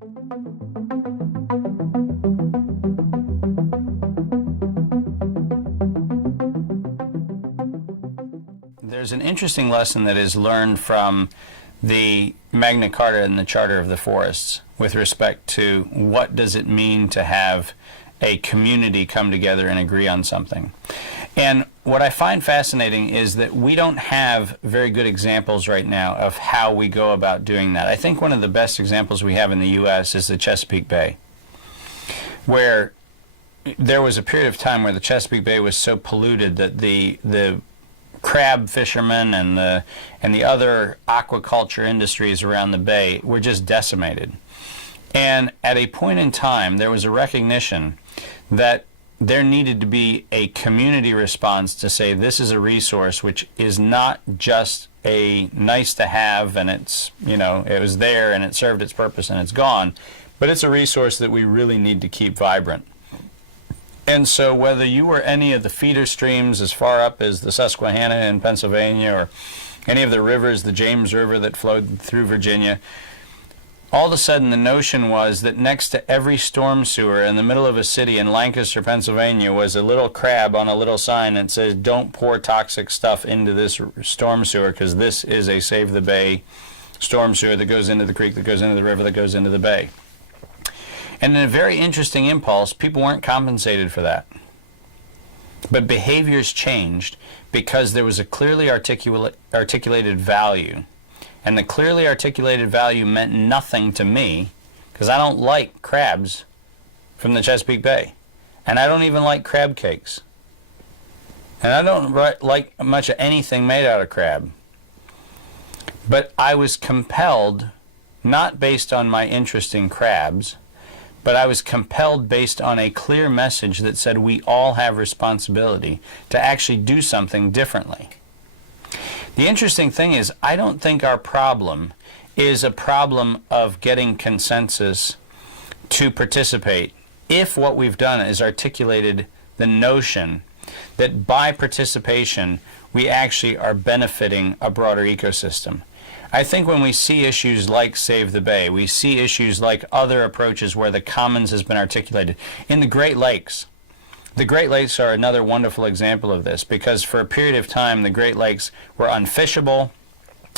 There's an interesting lesson that is learned from the Magna Carta and the Charter of the Forests with respect to what does it mean to have a community come together and agree on something. And what I find fascinating is that we don't have very good examples right now of how we go about doing that. I think one of the best examples we have in the U.S. is the Chesapeake Bay, where there was a period of time where the Chesapeake Bay was so polluted that the crab fishermen and the other aquaculture industries around the bay were just decimated. And at a point in time, there was a recognition that there needed to be a community response to say this is a resource which is not just a nice to have and it's, you know, it was there and it served its purpose and it's gone, but it's a resource that we really need to keep vibrant. And so whether you were any of the feeder streams as far up as the Susquehanna in Pennsylvania or any of the rivers, the James River that flowed through Virginia, all of a sudden the notion was that next to every storm sewer in the middle of a city in Lancaster, Pennsylvania was a little crab on a little sign that says, don't pour toxic stuff into this storm sewer because this is a Save the Bay storm sewer that goes into the creek, that goes into the river, that goes into the bay. And in a very interesting impulse, people weren't compensated for that. But behaviors changed because there was a clearly articulated value. And the clearly articulated value meant nothing to me because I don't like crabs from the Chesapeake Bay. And I don't even like crab cakes. And I don't like much of anything made out of crab. But I was compelled, not based on my interest in crabs, but I was compelled based on a clear message that said we all have responsibility to actually do something differently. The interesting thing is, I don't think our problem is a problem of getting consensus to participate if what we've done is articulated the notion that by participation we actually are benefiting a broader ecosystem. I think when we see issues like Save the Bay, we see issues like other approaches where the commons has been articulated. In the Great Lakes are another wonderful example of this because for a period of time the Great Lakes were unfishable,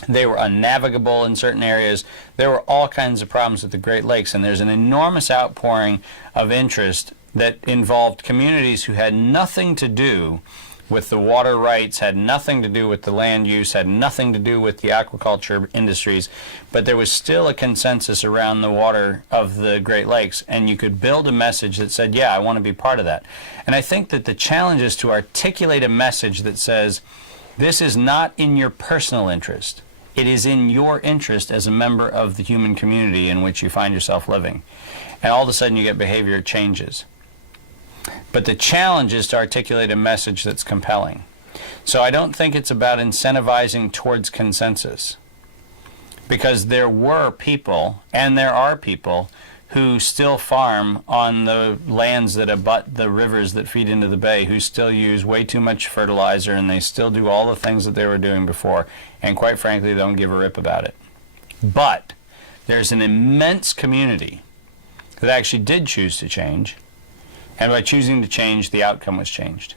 they were unnavigable in certain areas. There were all kinds of problems with the Great Lakes, and there's an enormous outpouring of interest that involved communities who had nothing to do with the water rights, had nothing to do with the land use, had nothing to do with the aquaculture industries, but there was still a consensus around the water of the Great Lakes, and you could build a message that said, yeah, I want to be part of that. And I think that the challenge is to articulate a message that says, this is not in your personal interest. It is in your interest as a member of the human community in which you find yourself living. And all of a sudden you get behavior changes. But the challenge is to articulate a message that's compelling. So I don't think it's about incentivizing towards consensus. Because there were people, and there are people, who still farm on the lands that abut the rivers that feed into the bay, who still use way too much fertilizer, and they still do all the things that they were doing before, and quite frankly, don't give a rip about it. But there's an immense community that actually did choose to change, and by choosing to change, the outcome was changed.